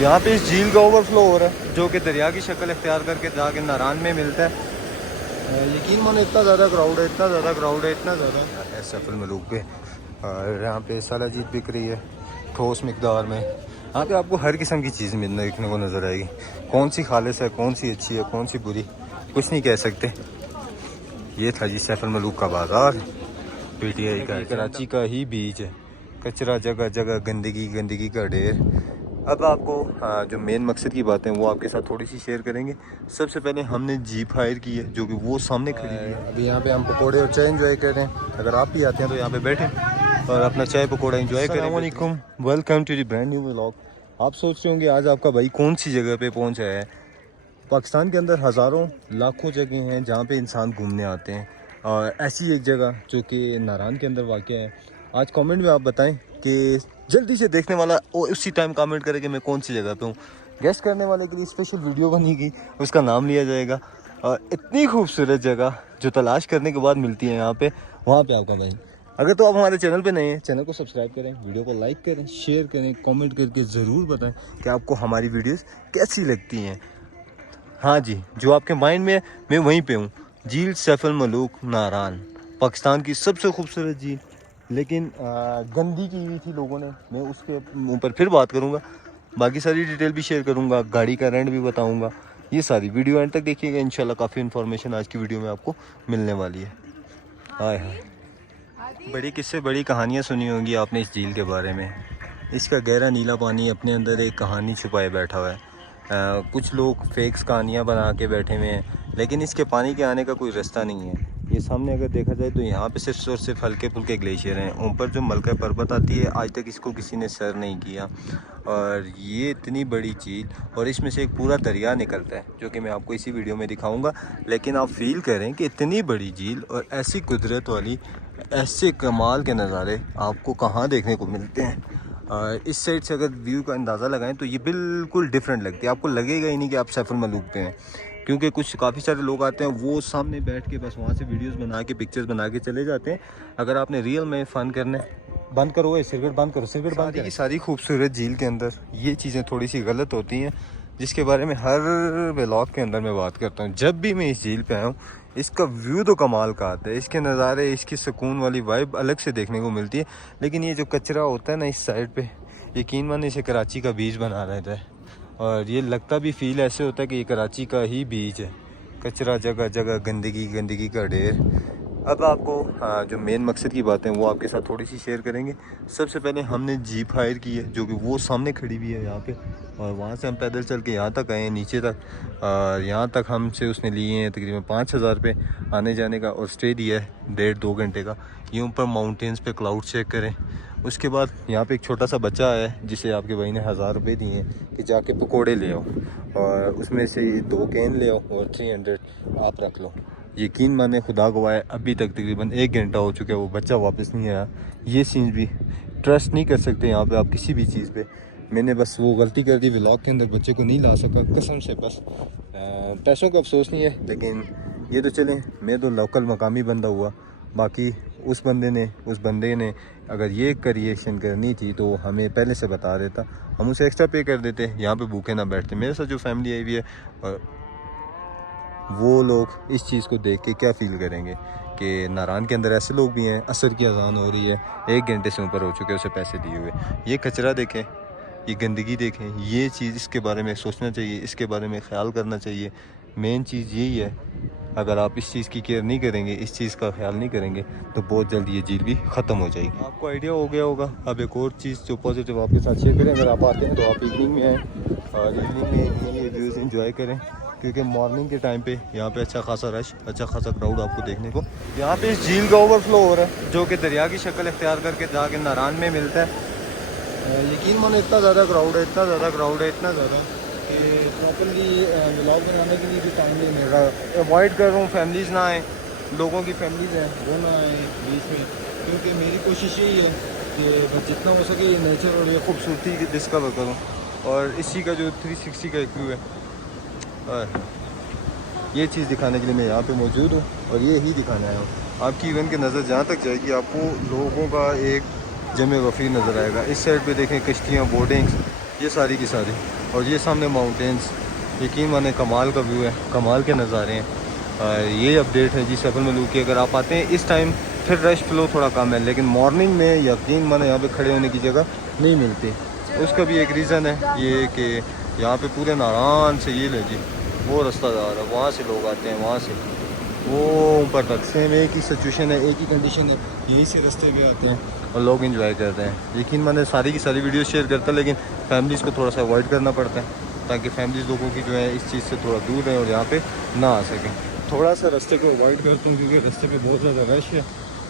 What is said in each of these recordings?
यहाँ पे इस झील का ओवरफ्लो हो रहा है जो कि दरिया की शक्ल इख्तियार करके जाके नारान में मिलता है। यकीन मानो इतना ज़्यादा क्राउड है, इतना ज़्यादा क्राउड है, इतना ज़्यादा सैफुल मलूक पे। और यहाँ पे सालाजीत बिक रही है ठोस मिकदार में। यहाँ पे आपको हर किस्म की चीज़ मिलने देखने को नज़र आएगी। कौन सी खालिस है, कौन सी अच्छी है, कौन सी बुरी, कुछ नहीं कह सकते। ये था जी सैफुल मलूक का बाज़ार, पीटीआई का, कराची का ही बीच है। कचरा जगह जगह, गंदगी गंदगी का ढेर। अब आपको जो मेन मकसद की बातें वो आपके साथ थोड़ी सी शेयर करेंगे। सबसे पहले हमने जीप हायर की है जो कि वो सामने खड़ी हुई है। अभी यहाँ पे हम पकोड़े और चाय एंजॉय कर रहे हैं। अगर आप भी आते हैं तो यहाँ पे बैठें और अपना चाय पकोड़ा एंजॉय करें। अस्सलाम वालेकुम, welcome to the brand new vlog. आप सोच रहे होंगे आज आपका भाई कौन सी जगह पे पहुँचा है। पाकिस्तान के अंदर हज़ारों लाखों जगह हैं जहाँ पे इंसान घूमने आते हैं, और ऐसी एक जगह जो कि नारान के अंदर वाक़ है। आज कमेंट में आप बताएं कि जल्दी से देखने वाला उसी टाइम कमेंट करे कि मैं कौन सी जगह पे हूँ। गेस करने वाले के लिए स्पेशल वीडियो बनेगी, उसका नाम लिया जाएगा। और इतनी खूबसूरत जगह जो तलाश करने के बाद मिलती है यहाँ पे, वहाँ पे आपका भाई। अगर तो आप हमारे चैनल पे नए हैं, चैनल को सब्सक्राइब करें, वीडियो को लाइक करें, शेयर करें, कमेंट करके ज़रूर बताएं कि आपको हमारी वीडियोस कैसी लगती हैं। हाँ जी, जो आपके माइंड में मैं वहीं पे हूँ। झील सैफुल मलूक नारान, पाकिस्तान की सबसे खूबसूरत झील, लेकिन गंदी की हुई थी लोगों ने। मैं उसके ऊपर फिर बात करूँगा, बाकी सारी डिटेल भी शेयर करूँगा, गाड़ी का रेंट भी बताऊँगा। ये सारी वीडियो एंड तक देखिएगा, इंशाल्लाह काफ़ी इन्फॉर्मेशन आज की वीडियो में आपको मिलने वाली है। हाय हाय, बड़ी किस्से बड़ी कहानियाँ सुनी होंगी आपने इस झील के बारे में। इसका गहरा नीला पानी अपने अंदर एक कहानी छुपाए बैठा हुआ है। कुछ लोग फेक्स कहानियाँ बना के बैठे हुए हैं, लेकिन इसके पानी के आने का कोई रास्ता नहीं है। ये सामने अगर देखा जाए तो यहाँ पे सिर्फ और सिर्फ हल्के फुल्के ग्लेशियर हैं। ऊपर जो मलका पर्वत आती है, आज तक इसको किसी ने सर नहीं किया। और ये इतनी बड़ी झील, और इसमें से एक पूरा दरिया निकलता है जो कि मैं आपको इसी वीडियो में दिखाऊंगा। लेकिन आप फील करें कि इतनी बड़ी झील और ऐसी कुदरत वाली, ऐसे कमाल के नज़ारे आपको कहाँ देखने को मिलते हैं। इस साइड से अगर व्यू का अंदाज़ा लगाएं तो ये बिल्कुल डिफरेंट लगती है। आपको लगेगा ही नहीं कि आप सैफुल मलूक पे हैं, क्योंकि काफ़ी सारे लोग आते हैं, वो सामने बैठ के बस वहाँ से वीडियोस बना के, पिक्चर्स बना के चले जाते हैं। अगर आपने रियल में फ़न करना है, बंद करो ये सिगरेट बंद करो, सिगरेट बंद करो। सारी खूबसूरत झील के अंदर ये चीज़ें थोड़ी सी गलत होती हैं, जिसके बारे में हर व्लॉग के अंदर मैं बात करता हूँ। जब भी मैं इस झील पे आया हूँ, इसका व्यू तो कमाल का आता है, इसके नज़ारे, इसकी सुकून वाली वाइब अलग से देखने को मिलती है। लेकिन ये जो कचरा होता है ना इस साइड पे, यकीन माने इसे कराची का बीच बना रहता है। और ये लगता भी फील ऐसे होता है कि ये कराची का ही बीच है। कचरा जगह जगह, गंदगी गंदगी का ढेर। अब आपको जो मेन मकसद की बातें वो आपके साथ थोड़ी सी शेयर करेंगे। सबसे पहले हमने जीप हायर की है जो कि वो सामने खड़ी हुई है यहाँ पे, और वहाँ से हम पैदल चल के यहाँ तक आए हैं नीचे तक। और यहाँ तक हमसे उसने लिए हैं तकरीबन 5,000 रुपये आने जाने का, और स्टे दिया है 1.5-2 घंटे का। ये ऊपर माउंटेन्स पे क्लाउड चेक करें। उसके बाद यहाँ पे एक छोटा सा बच्चा है जिसे आपके भाई ने 1,000 रुपये दिए हैं कि जाके पकोड़े ले आओ, और उसमें से 2 कैन ले आओ और 300 आप रख लो। यकीन माने खुदा गवाह है, अभी तक तकरीबन 1 घंटा हो चुका है, वो बच्चा वापस नहीं आया। ये सीन भी ट्रस्ट नहीं कर सकते यहाँ पे आप किसी भी चीज़ पे। मैंने बस वो गलती कर दी, व्लॉग के अंदर बच्चे को नहीं ला सका कसम से। बस पैसों का अफसोस नहीं है, लेकिन ये तो चलें, मैं तो लोकल मकामी बंदा हुआ। बाकी उस बंदे ने अगर ये क्रिएशन करनी थी तो हमें पहले से बता देता, हम उसे एक्स्ट्रा पे कर देते, यहाँ पे भूखे ना बैठते। मेरे साथ जो फैमिली आई हुई है, और वो लोग इस चीज़ को देख के क्या फ़ील करेंगे कि नारान के अंदर ऐसे लोग भी हैं। असर की अजान हो रही है, 1 घंटे से ऊपर हो चुके हैं उसे पैसे दिए हुए। ये कचरा देखें, ये गंदगी देखें, ये चीज़, इसके बारे में सोचना चाहिए, इसके बारे में ख्याल करना चाहिए। मेन चीज़ यही है, अगर आप इस चीज़ की केयर नहीं करेंगे, इस चीज़ का ख्याल नहीं करेंगे, तो बहुत जल्दी ये झील भी ख़त्म हो जाएगी। आपको आइडिया हो गया होगा। अब एक और चीज़ जो पॉजिटिव आपके साथ शेयर करें, अगर आप आते हैं तो आप इवनिंग में आएँ और इवनिंग में ये व्यूज़ इंजॉय करें, क्योंकि मॉर्निंग के टाइम पे यहाँ पे अच्छा खासा रश, अच्छा खासा क्राउड आपको देखने को। यहाँ पे इस झील का ओवरफ्लो हो रहा है जो कि दरिया की शक्ल इख्तियार करके जाके नारान में मिलता है। यकीन मानो इतना ज़्यादा क्राउड है, इतना ज़्यादा क्राउड है, इतना ज़्यादा कि प्रॉपरली व्लॉग बनाने के लिए भी टाइम नहीं मिल रहा। अवॉइड कर रहा हूँ फैमिलीज़ ना आए, लोगों की फैमिलीज़ हैं वो ना आए बीच में, क्योंकि मेरी कोशिश यही है कि बस जितना हो सके ये नेचर और ये खूबसूरती डिस्कवर करूँ। और इसी का जो 360 का एक व्यू है, ये चीज़ दिखाने के लिए मैं यहाँ पे मौजूद हूँ, और ये ही दिखाने आया हूँ। आपकी इवन की नज़र जहाँ तक जाएगी, आपको लोगों का एक जमे वफ़ीर नज़र आएगा। इस साइड पे देखें कश्तियाँ, बोटिंग्स, ये सारी की सारी। और ये सामने माउंटेन्स, यकीन माने कमाल का व्यू है, कमाल के नज़ारे हैं। ये अपडेट है जी सैफुल मलूक की। अगर आप आते हैं इस टाइम फिर रश फ्लो थोड़ा कम है, लेकिन मॉर्निंग में यकीन माने यहाँ पे खड़े होने की जगह नहीं मिलती। उसका भी एक रीज़न है ये कि यहाँ पे पूरे नारान से ये ले जी वो रास्ता जा रहा है, वहाँ से लोग आते हैं, वहाँ से वो ऊपर तक सेम एक ही सिचुएशन है, एक ही कंडीशन है, यहीं से रास्ते पे आते हैं और लोग एंजॉय करते हैं। यकीन मैंने सारी की सारी वीडियो शेयर करता है, लेकिन फैमिलीज़ को थोड़ा सा अवॉइड करना पड़ता है ताकि फैमिलीज़ लोगों की जो है इस चीज़ से थोड़ा दूर रहें और यहाँ पे ना आ सकें। थोड़ा सा रास्ते को अवॉइड करता हूँ क्योंकि रास्ते पे बहुत ज़्यादा रश है,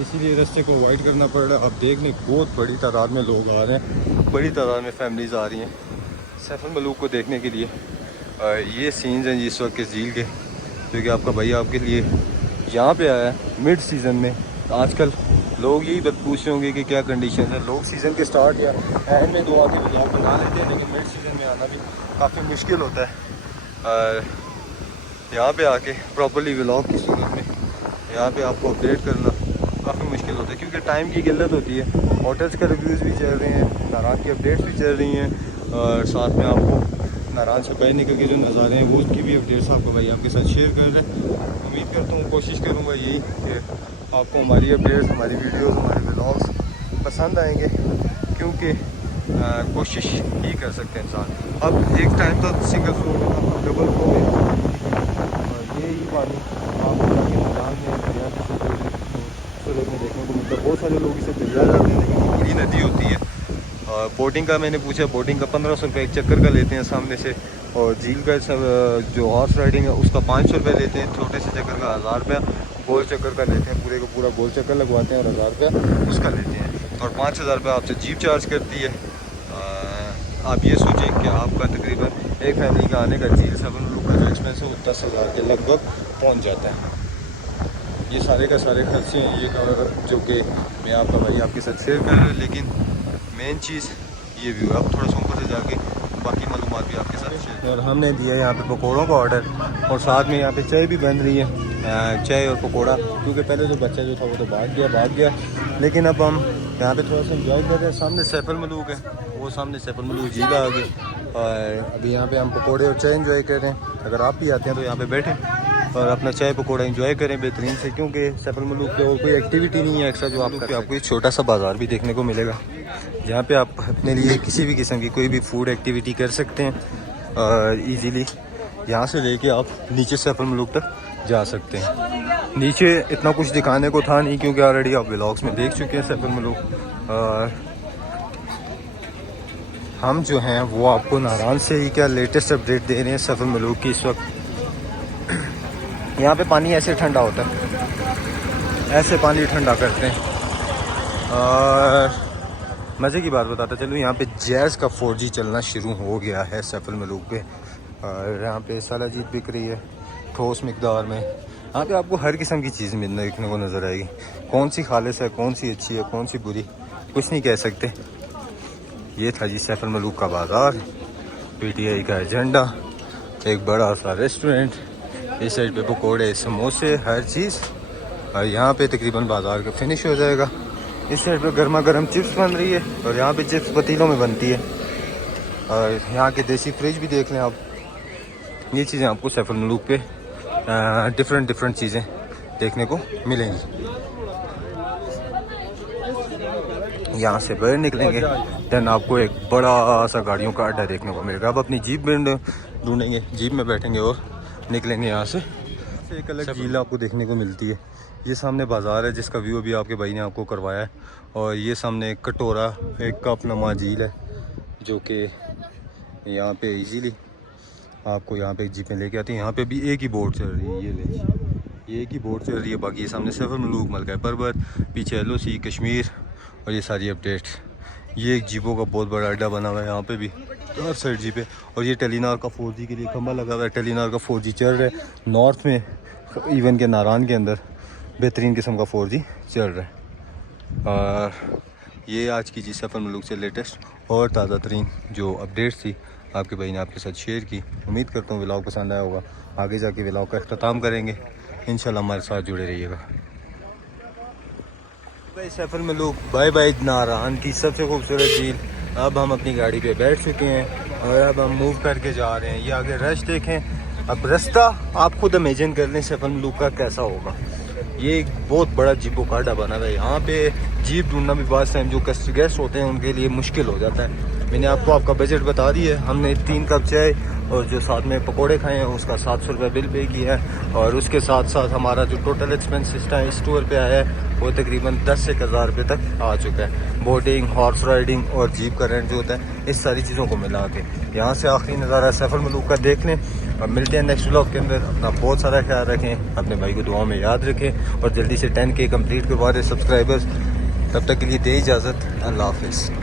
इसीलिए रास्ते को अवॉइड करना पड़ रहा है। अब देख लें बहुत बड़ी तादाद में लोग आ रहे हैं, बड़ी तादाद में फैमिलीज़ आ रही हैं सैफुल मलूक को देखने के लिए। ये सीन्स हैं इस वक्त के झील के, क्योंकि आपका भाई आपके लिए यहाँ पे आया है मिड सीज़न में। आजकल लोग यही बात पूछ रहे होंगे कि क्या कंडीशन है। लोग सीज़न के स्टार्ट या एंड में 2 आके व्लॉग बना लेते हैं, लेकिन मिड सीज़न में आना भी काफ़ी मुश्किल होता है। यहाँ पे आके प्रॉपर्ली व्लॉग की सूरत में यहाँ पे आपको अपडेट करना काफ़ी मुश्किल होता है, क्योंकि टाइम की किल्लत होती है। होटल्स के रिव्यूज़ भी चल रहे हैं, नाराज की अपडेट्स भी चल रही हैं, और साथ में आपको नाराज से बाहर निकल के जो नज़ारे हैं वो उसकी भी अपडेट्स आपको भाई आपके साथ शेयर कर रहे हैं। उम्मीद करता हूँ, कोशिश करूँगा यही कि आपको हमारी अपडेट्स, हमारी वीडियोस, हमारे व्लॉग्स पसंद आएंगे, क्योंकि कोशिश ही कर सकते हैं इंसान। अब एक टाइम तो सिंगल फ्लोर में था, डबल फ्लोर में, यही पानी आपको जाके मैदान में दरिया में देखने को मिलता है। बहुत सारे लोग इसे दरिया जाते हैं, लेकिन ये बड़ी नदी होती है। बोटिंग का मैंने पूछा, बोटिंग का 1500 रुपये एक चक्कर का लेते हैं सामने से, और झील का सब जो हॉर्स राइडिंग है उसका 500 रुपये लेते हैं। छोटे से चक्कर का 1000 रुपया, गोल चक्कर का लेते हैं, पूरे को पूरा गोल चक्कर लगवाते हैं और 1000 रुपया उसका लेते हैं, और 5000 रुपये आपसे जीप चार्ज करती है। आप ये सोचें कि आपका तकरीबन एक फैमिली का आने का झील सैफुल मलूक का जो एक्सपेंस है वो 10,000 के लगभग पहुँच जाता है। ये सारे का सारे खर्चे हैं ये जो कि मैं आपका भाई आपके साथ शेयर कर रहा हूँ, लेकिन मेन चीज़ ये व्यू है। अब थोड़ा सा ऊपर से जाके बाकी मालूमात भी आपके साथ शेयर। और हमने दिया यहाँ पे पकौड़ों का ऑर्डर, और साथ में यहाँ पे चाय भी बन रही है, चाय और पकौड़ा, क्योंकि पहले जो बच्चा जो था वो तो भाग गया, लेकिन अब हम यहाँ पे थोड़ा सा इंजॉय कर रहे हैं। सामने सैफुल मलूक है, वो सामने सैफुल मलूक झील आ गई, और अभी यहाँ पे हम पकौड़े और चाय इंजॉय कर रहे हैं। अगर आप भी आते हैं तो यहाँ पे बैठें और अपना चाय पकौड़ा एंजॉय करें बेहतरीन से, क्योंकि सैफुल मलूक पे और कोई एक्टिविटी नहीं है एक्स्ट्रा जो आपको एक छोटा सा बाज़ार भी देखने को मिलेगा, जहाँ पे आप अपने लिए किसी भी किस्म की कोई भी फूड एक्टिविटी कर सकते हैं और इजीली यहाँ से लेके आप नीचे सैफुल मलूक तक जा सकते हैं। नीचे इतना कुछ दिखाने को था नहीं, क्योंकि ऑलरेडी आप व्लॉग्स में देख चुके हैं सैफुल मलूक। और हम जो हैं वो आपको नारान से ही क्या लेटेस्ट अपडेट दे रहे हैं सैफुल मलूक की। इस वक्त यहाँ पे पानी ऐसे ठंडा होता है, ऐसे पानी ठंडा करते हैं। और मज़े की बात बताता चलूँ, यहाँ पे जैज़ का 4G चलना शुरू हो गया है सैफुल मलूक पे, और यहाँ पे सालाजीत बिक रही है ठोस मिकदार में। यहाँ पे आपको हर किस्म की चीज़ मिलने देखने को नज़र आएगी। कौन सी खालिस है, कौन सी अच्छी है, कौन सी बुरी, कुछ नहीं कह सकते। ये था जी सैफुल मलूक का बाज़ार, PTI का एजेंडा, एक बड़ा सा रेस्टोरेंट, इस साइड पे पकोड़े, समोसे, हर चीज़। और यहाँ पे तकरीबन बाज़ार का फिनिश हो जाएगा। इस साइड पे गर्मा गर्म चिप्स बन रही है, और यहाँ पे चिप्स पतीलों में बनती है। और यहाँ के देसी फ्रिज भी देख लें आप। ये चीज़ें आपको सैफुल मलूक पे डिफरेंट चीज़ें देखने को मिलेंगी। यहाँ से बाहर निकलेंगे देन आपको एक बड़ा सा गाड़ियों का अड्डा देखने को मिलेगा। अब अपनी जीप में ढूंढेंगे, जीप में बैठेंगे और निकलेंगे यहाँ से। एक अलग झील आपको देखने को मिलती है। ये सामने बाज़ार है जिसका व्यू अभी आपके भाई ने आपको करवाया है, और ये सामने एक कटोरा, एक कप नमा झील है, जो कि यहाँ पे इजीली आपको यहाँ पे एक जीप में लेके आती है। यहाँ पे भी एक ही बोट चल रही है, ये एक ही बोट चल रही है। बाकी ये सामने सैफुल मलूक, मलका पर्वत, पीछे LOC कश्मीर, और ये सारी अपडेट्स। ये एक जीपों का बहुत बड़ा अड्डा बना हुआ है यहाँ पे भी, हर साइड जीप है। और ये टेलीनॉर का 4G के लिए खंबा लगा हुआ है। टेलीनॉर का 4G चल रहा है नॉर्थ में, इवन के नारान के अंदर बेहतरीन किस्म का 4G चल रहा है। और ये आज की जी सैफुल मलूक से लेटेस्ट और ताज़ा तरीन जो अपडेट्स थी आपके भाई ने आपके साथ शेयर की। उम्मीद करता हूँ व्लॉग पसंद आया होगा। आगे जाके व्लॉग का अख्ताम करेंगे इंशाल्लाह, हमारे साथ जुड़े रहिएगा। भाई सैफुल मलूक, बाय बाय नारान की सबसे खूबसूरत झील। अब हम अपनी गाड़ी पे बैठ चुके हैं और अब हम मूव करके जा रहे हैं। ये आगे रश देखें। अब रास्ता आप खुद इमेजिन कर लें सफल मलूक का कैसा होगा। ये एक बहुत बड़ा जीपो काटा बना हुआ है। यहाँ पे जीप ढूंढना भी बहुत टाइम जो गेस्ट होते हैं उनके लिए मुश्किल हो जाता है। मैंने आपको आपका बजट बता दिया है। हमने 3 कप चाय और जो साथ में पकोड़े खाए हैं उसका 700 रुपये बिल पे किया है और उसके साथ साथ हमारा जो टोटल एक्सपेंस इस टूर पे आया है वो तकरीबन 10 से 1000 रुपये तक आ चुका है। बोटिंग, हॉर्स राइडिंग और जीप का रेंट जो होता है इस सारी चीज़ों को मिला के। यहाँ से आखिरी नज़ारा सफल मलूक का देख लें और मिलते हैं नेक्स्ट व्लॉग के अंदर। अपना बहुत सारा ख्याल रखें, अपने भाई को दुआ में याद रखें और जल्दी से 10K कम्प्लीट करवा दें सब्सक्राइबर्स। तब तक के लिए दे इजाज़त। अल्लाह हाफिज़।